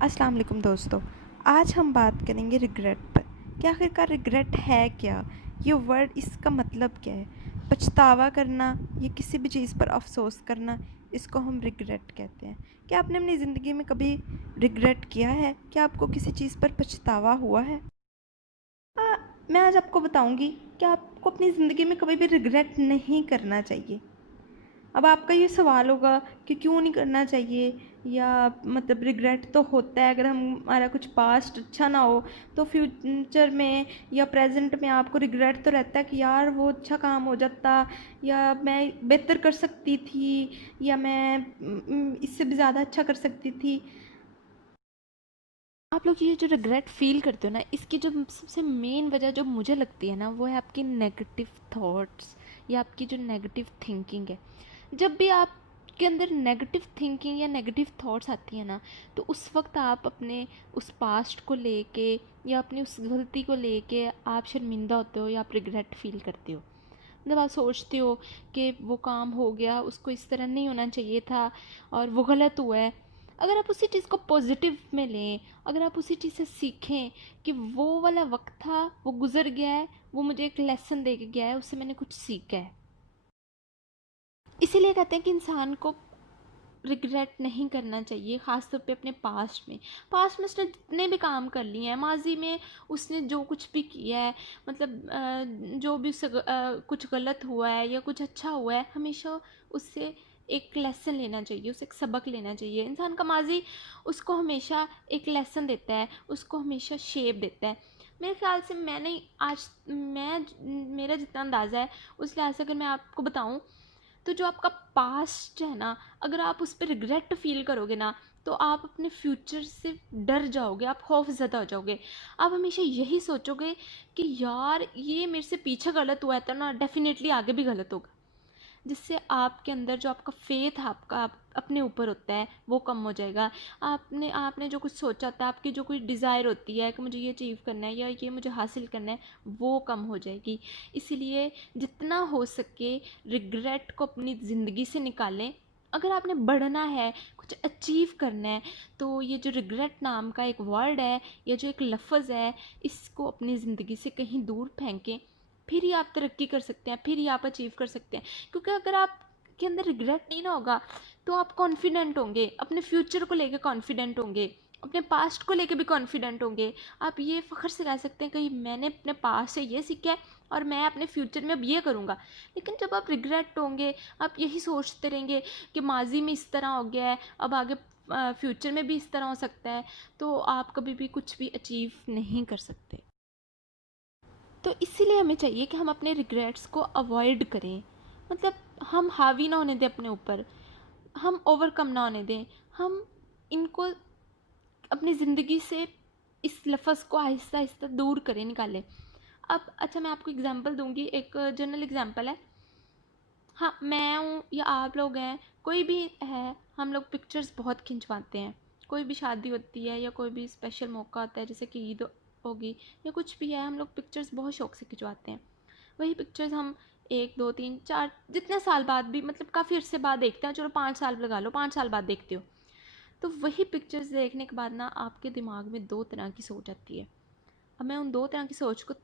अस्सलाम वालेकुम दोस्तों। आज हम बात करेंगे रिग्रेट पर कि आखिरकार रिग्रेट है क्या। ये वर्ड, इसका मतलब क्या है। पछतावा करना या किसी भी चीज़ पर अफसोस करना, इसको हम रिग्रेट कहते हैं। क्या आपने अपनी ज़िंदगी में कभी रिग्रेट किया है? क्या आपको किसी चीज़ पर पछतावा हुआ है? आ, मैं आज आपको बताऊंगी कि आपको अपनी ज़िंदगी में कभी भी रिग्रेट नहीं करना चाहिए। अब आपका ये सवाल होगा कि क्यों नहीं करना चाहिए, या मतलब रिग्रेट तो होता है अगर हमारा कुछ पास्ट अच्छा ना हो, तो फ्यूचर में या प्रेजेंट में आपको रिग्रेट तो रहता है कि यार वो अच्छा काम हो जाता, या मैं बेहतर कर सकती थी, या मैं इससे भी ज़्यादा अच्छा कर सकती थी। आप लोग ये जो रिग्रेट फील करते हो ना, इसकी जो सबसे मेन वजह जो मुझे लगती है ना, वो है आपकी नेगेटिव थॉट्स या आपकी जो नेगेटिव थिंकिंग है। जब भी आपके अंदर नेगेटिव थिंकिंग या नेगेटिव थॉट्स आती है ना, तो उस वक्त आप अपने उस पास्ट को लेके या अपनी उस गलती को लेके आप शर्मिंदा होते हो या आप रिग्रेट फील करते हो। मतलब आप सोचते हो कि वो काम हो गया, उसको इस तरह नहीं होना चाहिए था और वो गलत हुआ है। अगर आप उसी चीज़ को पॉजिटिव में लें, अगर आप उसी चीज़ से सीखें कि वो वाला वक्त था, वो गुजर गया है, वो मुझे एक लेसन दे के गया है, उससे मैंने कुछ सीखा है। इसीलिए कहते हैं कि इंसान को रिग्रेट नहीं करना चाहिए, ख़ासतौर पे अपने पास्ट में उसने जितने भी काम कर लिए हैं, माजी में उसने जो कुछ भी किया है, मतलब जो भी उससे कुछ गलत हुआ है या कुछ अच्छा हुआ है, हमेशा उससे एक लेसन लेना चाहिए, उसे एक सबक लेना चाहिए। इंसान का माजी उसको हमेशा एक लेसन देता है, उसको हमेशा शेप देता है। मेरे ख्याल से मैंने आज मैं मेरा जितना अंदाज़ा है उस लिहाज से अगर मैं आपको बताऊं, तो जो आपका पास्ट है ना, अगर आप उस पर रिग्रेट फील करोगे ना, तो आप अपने फ्यूचर से डर जाओगे, आप खौफ ज़्यादा हो जाओगे। आप हमेशा यही सोचोगे कि यार ये मेरे से पीछे गलत हुआ है तो ना डेफिनेटली आगे भी गलत होगा। जिससे आपके अंदर जो आपका फेथ आपका अपने ऊपर होता है वो कम हो जाएगा। आपने आपने जो कुछ सोचा था, आपकी जो कोई डिज़ायर होती है कि मुझे ये अचीव करना है या ये मुझे हासिल करना है, वो कम हो जाएगी। इसीलिए जितना हो सके रिग्रेट को अपनी ज़िंदगी से निकालें। अगर आपने बढ़ना है, कुछ अचीव करना है, तो ये जो रिग्रेट नाम का एक वर्ड है या जो एक लफ्ज़ है, इसको अपनी ज़िंदगी से कहीं दूर फेंकें। फिर ही आप तरक्की कर सकते हैं, फिर ही आप अचीव कर सकते हैं। क्योंकि अगर आपके अंदर रिग्रेट नहीं ना होगा, तो आप कॉन्फिडेंट होंगे, अपने फ्यूचर को लेके कॉन्फिडेंट होंगे, अपने पास्ट को लेके भी कॉन्फिडेंट होंगे। आप ये फ़ख्र से कह सकते हैं कि मैंने अपने पास्ट से ये सीखा है और मैं अपने फ्यूचर में अब ये करूँगा। लेकिन जब आप रिग्रेट होंगे, आप यही सोचते रहेंगे कि माजी में इस तरह हो गया है, अब आगे फ्यूचर में भी इस तरह हो सकता है, तो आप कभी भी कुछ भी अचीव नहीं कर सकते। तो इसीलिए हमें चाहिए कि हम अपने रिग्रेट्स को अवॉइड करें। मतलब हम हावी ना होने दें अपने ऊपर, हम ओवरकम ना होने दें, हम इनको अपनी ज़िंदगी से इस लफ्ज़ को आहिस्ता आहिस्ता दूर करें, निकालें। अब अच्छा, मैं आपको एग्जांपल दूंगी, एक जनरल एग्जांपल है। हाँ, मैं हूँ या आप लोग हैं, कोई भी है, हम लोग पिक्चर्स बहुत खिंचवाते हैं। कोई भी शादी होती है या कोई भी स्पेशल मौका होता है, जैसे कि ईद होगी या कुछ भी है, हम लोग पिक्चर्स बहुत शौक से खिंचवाते हैं। वही पिक्चर्स हम 1 2 3 4 जितने साल बाद भी, मतलब काफ़ी अर्से बाद देखते हैं, चलो 5 साल लगा लो, 5 साल बाद देखते हो। तो वही पिक्चर्स देखने के बाद ना आपके दिमाग में दो तरह की सोच आती है। अब मैं उन दो तरह की सोच को,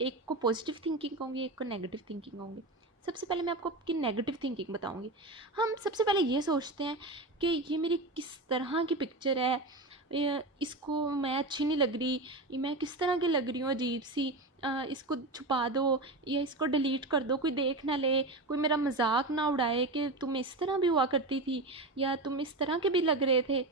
एक को पॉजिटिव थिंकिंग कहूँगी, एक को नेगेटिव थिंकिंग कहूँगी। सबसे पहले मैं आपको आपकी नेगेटिव थिंकिंग बताऊँगी। हम सबसे पहले ये सोचते हैं कि ये मेरी किस तरह की पिक्चर है, इसको मैं अच्छी नहीं लग रही, ये मैं किस तरह की लग रही हूँ, अजीब सी, इसको छुपा दो या इसको डिलीट कर दो, कोई देख ना ले, कोई मेरा मजाक ना उड़ाए कि तुम इस तरह भी हुआ करती थी या तुम इस तरह के भी लग रहे थे।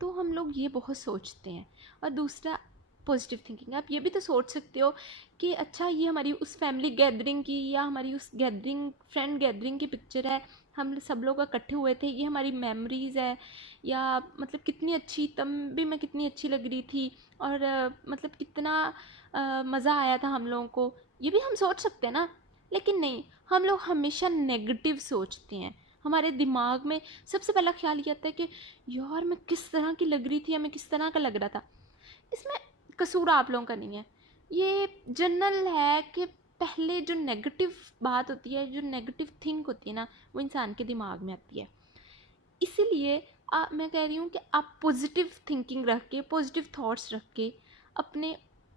तो हम लोग ये बहुत सोचते हैं। और दूसरा, पॉजिटिव थिंकिंग, आप ये भी तो सोच सकते हो कि अच्छा ये हमारी उस फैमिली गैदरिंग की या हमारी उस गैदरिंग, फ्रेंड गैदरिंग की पिक्चर है, हम सब लोग इकट्ठे हुए थे, ये हमारी मेमोरीज़ है। या मतलब कितनी अच्छी, तब भी मैं कितनी अच्छी लग रही थी और मतलब कितना मज़ा आया था हम लोगों को, ये भी हम सोच सकते हैं ना। लेकिन नहीं, हम लोग हमेशा नेगेटिव सोचते हैं। हमारे दिमाग में सबसे पहला ख्याल ये आता है कि यार मैं किस तरह की लग रही थी या मैं किस तरह का लग रहा था। इसमें कसूर आप लोगों का नहीं है, ये जनरल है कि पहले जो नेगेटिव बात होती है, जो नेगेटिव थिंक होती है ना, वो इंसान के दिमाग में आती है। इसीलिए मैं कह रही हूँ कि आप पॉजिटिव थिंकिंग रख के, पॉजिटिव थॉट्स रख के अपने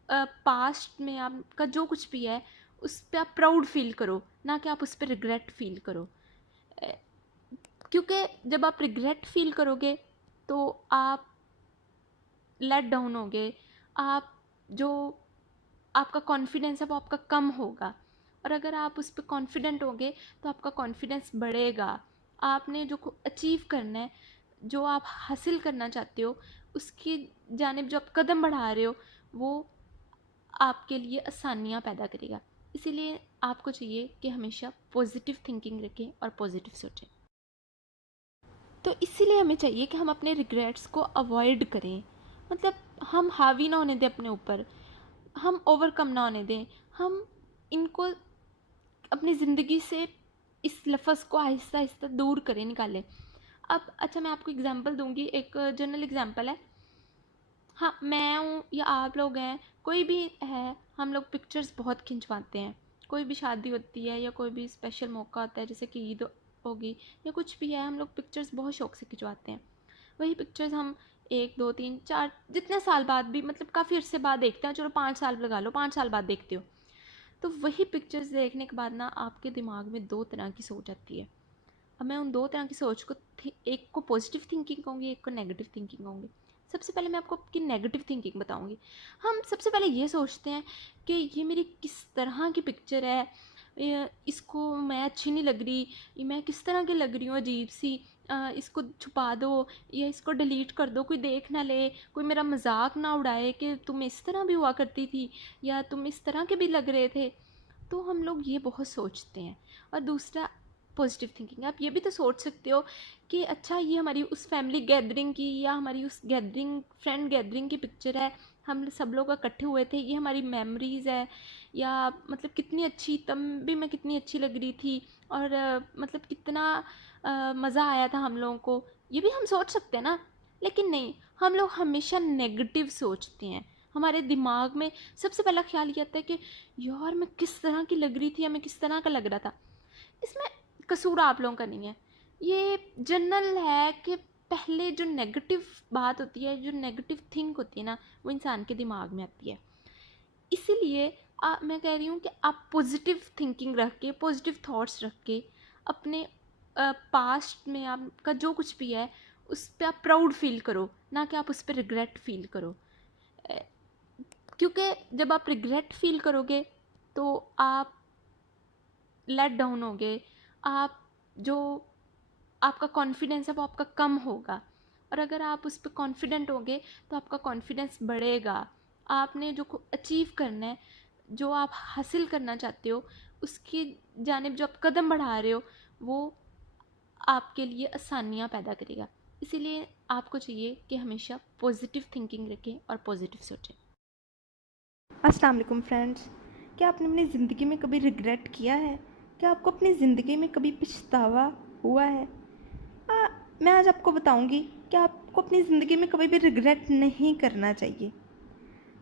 पास्ट में आपका जो कुछ भी है उस पर आप प्राउड फील करो, ना कि आप उस पर रिग्रेट फील करो। अ, क्योंकि जब आप रिग्रेट फील करोगे तो आप लेट डाउन होगे, आप जो आपका कॉन्फिडेंस है वो आपका कम होगा। और अगर आप उस पर कॉन्फिडेंट होगे तो आपका कॉन्फिडेंस बढ़ेगा। आपने जो अचीव करना है, जो आप हासिल करना चाहते हो, उसकी जानिब जो आप कदम बढ़ा रहे हो, वो आपके लिए आसानियाँ पैदा करेगा। इसीलिए आपको चाहिए कि हमेशा पॉजिटिव थिंकिंग रखें और पॉजिटिव सोचें। तो इसीलिए हमें चाहिए कि हम अपने रिग्रेट्स को अवॉइड करें, मतलब हम हावी ना होने दें अपने ऊपर, हम ओवरकम ना होने दें, हम इनको अपनी ज़िंदगी से इस लफ्ज़ को आहिस्ता आहिस्ता दूर करें, निकालें। अब अच्छा, मैं आपको एग्जांपल दूंगी, एक जनरल एग्जांपल है। हाँ, मैं हूँ या आप लोग हैं, कोई भी है, हम लोग पिक्चर्स बहुत खिंचवाते हैं। कोई भी शादी होती है या कोई भी स्पेशल मौका होता है, जैसे कि ईद होगी या कुछ भी है, हम लोग पिक्चर्स बहुत शौक से खिंचवाते हैं। वही पिक्चर्स हम 1 2 3 4 जितने साल बाद भी, मतलब काफ़ी अर्से बाद देखते हैं, चलो 5 साल लगा लो, 5 साल बाद देखते हो। तो वही पिक्चर्स देखने के बाद ना आपके दिमाग में 2 तरह की सोच आती है। अब मैं उन 2 तरह की सोच को, एक को पॉजिटिव थिंकिंग कहूँगी, एक को नेगेटिव थिंकिंग कहूँगी। सबसे पहले मैं आपको आपकी नेगेटिव थिंकिंग बताऊँगी। हम सबसे पहले ये सोचते हैं कि ये मेरी किस तरह की पिक्चर है, इसको मैं अच्छी नहीं लग रही, ये मैं किस तरह की लग रही हूँ, अजीब सी, इसको छुपा दो या इसको डिलीट कर दो, कोई देख ना ले, कोई मेरा मजाक ना उड़ाए कि तुम इस तरह भी हुआ करती थी या तुम इस तरह के भी लग रहे थे। तो हम लोग ये बहुत सोचते हैं। और दूसरा पॉजिटिव थिंकिंग, आप ये भी तो सोच सकते हो कि अच्छा, ये हमारी उस फैमिली गैदरिंग की या हमारी उस गैदरिंग, फ्रेंड गैदरिंग की पिक्चर है, हम सब लोग इकट्ठे हुए थे, ये हमारी मेमोरीज़ है, या मतलब कितनी अच्छी, तब भी मैं कितनी अच्छी लग रही थी, और मतलब कितना मज़ा आया था हम लोगों को, ये भी हम सोच सकते हैं ना। लेकिन नहीं, हम लोग हमेशा नेगेटिव सोचते हैं। हमारे दिमाग में सबसे पहला ख्याल ये आता है कि यार मैं किस तरह की लग रही थी या मैं किस तरह का लग रहा था। इसमें कसूर आप लोगों का नहीं है, ये जनरल है कि पहले जो नेगेटिव बात होती है, जो नेगेटिव थिंक होती है ना, वो इंसान के दिमाग में आती है। इसीलिए मैं कह रही हूँ कि आप पॉजिटिव थिंकिंग रख के, पॉजिटिव थॉट्स रख के अपने पास्ट में आपका जो कुछ भी है उस पर आप प्राउड फील करो, ना कि आप उस पर रिग्रेट फील करो। अ, क्योंकि जब आप रिग्रेट फील करोगे तो आप लेट डाउन होगे, आप जो आपका कॉन्फिडेंस है वो आपका कम होगा। और अगर आप उस पर कॉन्फिडेंट होगे तो आपका कॉन्फिडेंस बढ़ेगा। आपने जो अचीव करना है, जो आप हासिल करना चाहते हो, उसकी जानिब जो आप कदम बढ़ा रहे हो, वो आपके लिए आसानियाँ पैदा करेगा। इसीलिए आपको चाहिए कि हमेशा पॉजिटिव थिंकिंग रखें और पॉजिटिव सोचें। अस्सलाम वालेकुम फ्रेंड्स, क्या आपने अपनी ज़िंदगी में कभी रिग्रेट किया है? क्या आपको अपनी ज़िंदगी में कभी पछतावा हुआ है? मैं आज आपको बताऊंगी कि आपको अपनी ज़िंदगी में कभी भी रिग्रेट नहीं करना चाहिए।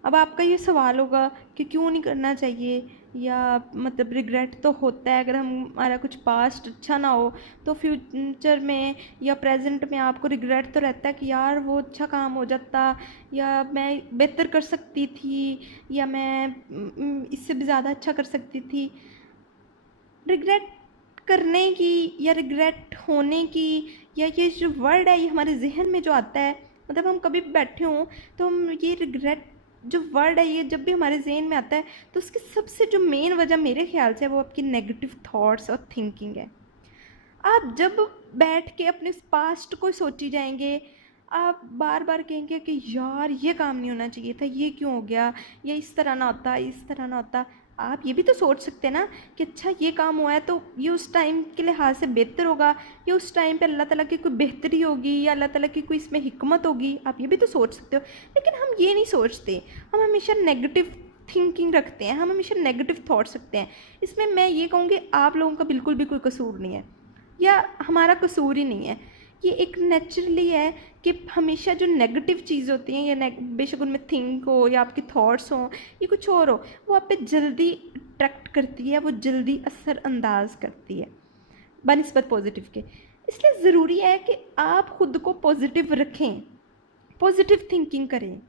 अब आपका ये सवाल होगा कि क्यों नहीं करना चाहिए, या मतलब रिग्रेट तो होता है अगर हमारा कुछ पास्ट अच्छा ना हो तो फ्यूचर में या प्रेजेंट में आपको रिग्रेट तो रहता है कि यार वो अच्छा काम हो जाता, या मैं बेहतर कर सकती थी, या मैं इससे भी ज़्यादा अच्छा कर सकती थी। रिग्रेट करने की या रिग्रेट होने की, या ये जो वर्ड है ये हमारे जहन में जो आता है, मतलब हम कभी बैठे हों तो हम ये रिग्रेट जो वर्ड है ये जब भी हमारे जहन में आता है तो उसकी सबसे जो मेन वजह मेरे ख्याल से वो आपकी नेगेटिव थॉट्स और थिंकिंग है। आप जब बैठ के अपने पास्ट को सोची जाएंगे, आप बार बार कहेंगे कि यार ये काम नहीं होना चाहिए था, ये क्यों हो गया, या इस तरह ना होता, इस तरह ना होता। आप ये भी तो सोच सकते हैं ना कि अच्छा ये काम हुआ है तो ये उस टाइम के लिहाज से बेहतर होगा, या उस टाइम पे अल्लाह ताला की कोई बेहतरी होगी, या अल्लाह ताला की कोई इसमें हिकमत होगी। आप ये भी तो सोच सकते हो, लेकिन हम ये नहीं सोचते। हम हमेशा नेगेटिव थिंकिंग रखते हैं, हम हमेशा नेगेटिव थॉट्स रखते हैं। इसमें मैं ये कहूँगी आप लोगों का बिल्कुल भी कोई कसूर नहीं है, या हमारा कसूर ही नहीं है। ये एक नेचुरली है कि हमेशा जो नेगेटिव चीज़ होती हैं, या बेशक उनमें थिंक हो या आपके थॉट्स हों या कुछ और हो, वो आप पे जल्दी अट्रैक्ट करती है, वो जल्दी असरअंदाज करती है बनस्बत पॉजिटिव के। इसलिए ज़रूरी है कि आप खुद को पॉजिटिव रखें, पॉजिटिव थिंकिंग करें।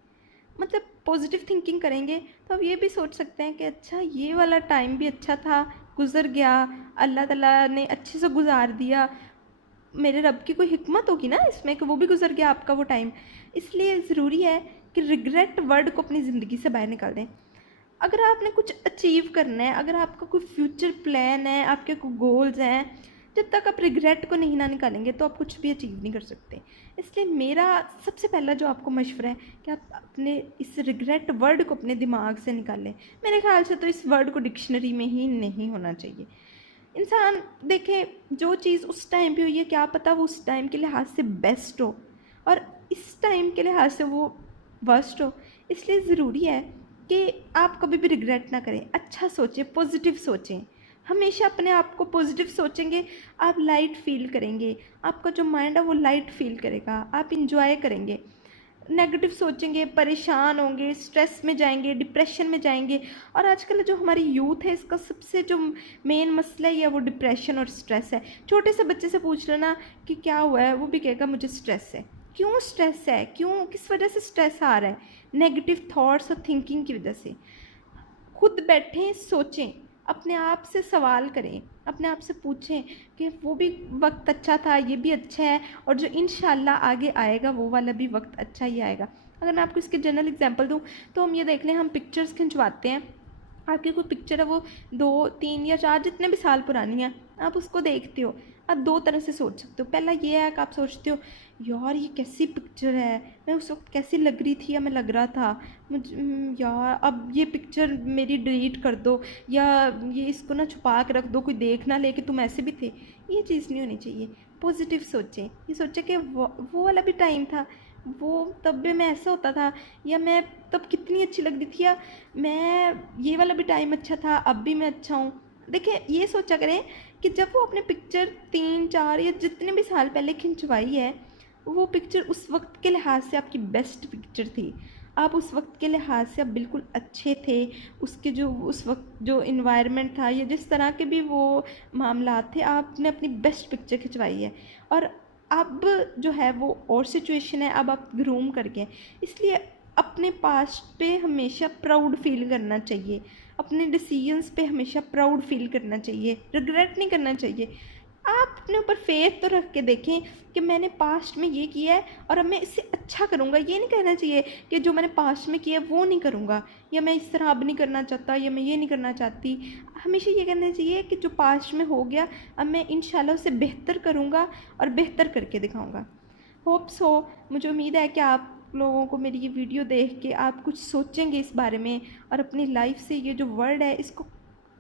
मतलब पॉजिटिव थिंकिंग करेंगे तो आप ये भी सोच सकते हैं कि अच्छा ये वाला टाइम भी अच्छा था, गुज़र गया, अल्लाह ताला ने अच्छे से गुजार दिया, मेरे रब की कोई हिकमत होगी ना इसमें कि वो भी गुजर गया आपका वो टाइम। इसलिए ज़रूरी है कि रिग्रेट वर्ड को अपनी ज़िंदगी से बाहर निकाल दें। अगर आपने कुछ अचीव करना है, अगर आपका कोई फ्यूचर प्लान है, आपके कोई गोल्स हैं, जब तक आप रिग्रेट को नहीं ना निकालेंगे तो आप कुछ भी अचीव नहीं कर सकते। इसलिए मेरा सबसे पहला जो आपको मशवरा है कि आप अपने इस रिग्रेट वर्ड को अपने दिमाग से निकालें। मेरे ख्याल से तो इस वर्ड को डिक्शनरी में ही नहीं होना चाहिए। इंसान देखें, जो चीज़ उस टाइम पे हुई है क्या पता वो उस टाइम के लिहाज से बेस्ट हो और इस टाइम के लिहाज से वो वर्स्ट हो। इसलिए ज़रूरी है कि आप कभी भी रिग्रेट ना करें, अच्छा सोचें, पॉजिटिव सोचें। हमेशा अपने आप को पॉजिटिव सोचेंगे, आप लाइट फील करेंगे, आपका जो माइंड है वो लाइट फील करेगा, आप इंजॉय करेंगे। नेगेटिव सोचेंगे, परेशान होंगे, स्ट्रेस में जाएंगे, डिप्रेशन में जाएंगे। और आजकल जो हमारी यूथ है इसका सबसे जो मेन मसला ही है वो डिप्रेशन और स्ट्रेस है। छोटे से बच्चे से पूछ लेना कि क्या हुआ है, वो भी कहेगा मुझे स्ट्रेस है। क्यों स्ट्रेस है, क्यों, किस वजह से स्ट्रेस आ रहा है? नेगेटिव थॉट्स और थिंकिंग की वजह से। खुद बैठें, सोचें, अपने आप से सवाल करें, अपने आप से पूछें कि वो भी वक्त अच्छा था, ये भी अच्छा है, और जो इंशाल्लाह आगे आएगा वो वाला भी वक्त अच्छा ही आएगा। अगर मैं आपको इसके जनरल एग्जांपल दूँ तो हम ये देख लें, हम पिक्चर्स खिंचवाते हैं, आपकी कोई पिक्चर है वो 2 3 या 4 जितने भी साल पुरानी है, आप उसको देखते हो, आप दो तरह से सोच सकते हो। पहला ये है कि आप सोचते हो यार ये कैसी पिक्चर है, मैं उस वक्त कैसी लग रही थी या मैं लग रहा था, मुझे यार अब ये पिक्चर मेरी डिलीट कर दो, या ये इसको ना छुपा के रख दो, कोई देख ना ले कि तुम ऐसे भी थे। ये चीज़ नहीं होनी चाहिए। पॉजिटिव सोचें, ये सोचें कि वो वाला भी टाइम था, वो तब भी मैं ऐसा होता था, या मैं तब कितनी अच्छी लग रही थी, या मैं ये वाला भी टाइम अच्छा था, अब भी मैं अच्छा हूँ। देखिए ये सोचा करें कि जब वो अपने पिक्चर 3 4 या जितने भी साल पहले खिंचवाई है, वो पिक्चर उस वक्त के लिहाज से आपकी बेस्ट पिक्चर थी। आप उस वक्त के लिहाज से आप बिल्कुल अच्छे थे। उसके जो उस वक्त जो इन्वायरमेंट था या जिस तरह के भी वो मामलात थे, आपने अपनी बेस्ट पिक्चर खिंचवाई है। और अब जो है वो और सिचुएशन है, अब आप ग्रूम कर गए। इसलिए अपने पास्ट पे हमेशा प्राउड फील करना चाहिए, अपने डिसीजंस पे हमेशा प्राउड फील करना चाहिए, रिग्रेट नहीं करना चाहिए। आप अपने ऊपर फेथ तो रख के देखें कि मैंने पास्ट में ये किया है और अब मैं इससे अच्छा करूँगा। ये नहीं कहना चाहिए कि जो मैंने पास्ट में किया है वो नहीं करूँगा, या मैं इस तरह अब नहीं करना चाहता, या मैं ये नहीं करना चाहती। हमेशा ये कहना चाहिए कि जो पास्ट में हो गया अब मैं इंशाल्लाह उसे बेहतर करूँगा और बेहतर करके दिखाऊँगा। होप सो, मुझे उम्मीद है कि आप लोगों को मेरी ये वीडियो देख के आप कुछ सोचेंगे इस बारे में, और अपनी लाइफ से ये जो वर्ड है इसको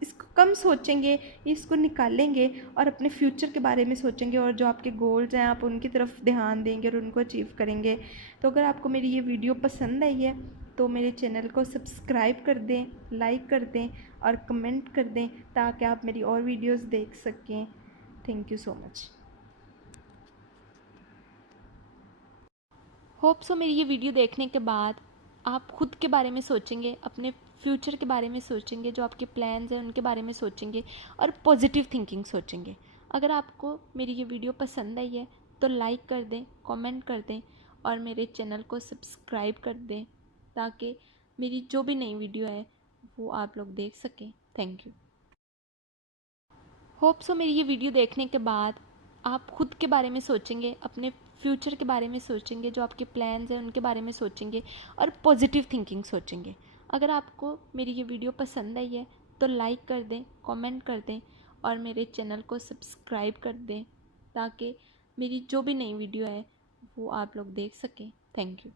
इसको कम सोचेंगे, इसको निकालेंगे और अपने फ्यूचर के बारे में सोचेंगे, और जो आपके गोल्स हैं आप उनकी तरफ ध्यान देंगे और उनको अचीव करेंगे। तो अगर आपको मेरी ये वीडियो पसंद आई है तो मेरे चैनल को सब्सक्राइब कर दें, लाइक कर दें और कमेंट कर दें, ताकि आप मेरी और वीडियोज़ देख सकें। Thank you so much. Hope so मेरी ये वीडियो देखने के बाद आप खुद के बारे में सोचेंगे, अपने फ्यूचर के बारे में सोचेंगे, जो आपके प्लान्स हैं उनके बारे में सोचेंगे और पॉजिटिव थिंकिंग सोचेंगे। अगर आपको मेरी ये वीडियो पसंद आई है तो लाइक कर दें, कमेंट कर दें और मेरे चैनल को सब्सक्राइब कर दें, ताकि मेरी जो भी नई वीडियो है वो आप लोग देख सकें। Thank you. होप सो मेरी ये वीडियो देखने के बाद आप खुद के बारे में सोचेंगे, अपने फ्यूचर के बारे में सोचेंगे, जो आपके प्लान्स हैं उनके बारे में सोचेंगे और पॉजिटिव थिंकिंग सोचेंगे। अगर आपको मेरी ये वीडियो पसंद आई है तो लाइक कर दें, कमेंट कर दें और मेरे चैनल को सब्सक्राइब कर दें, ताकि मेरी जो भी नई वीडियो है वो आप लोग देख सकें। Thank you.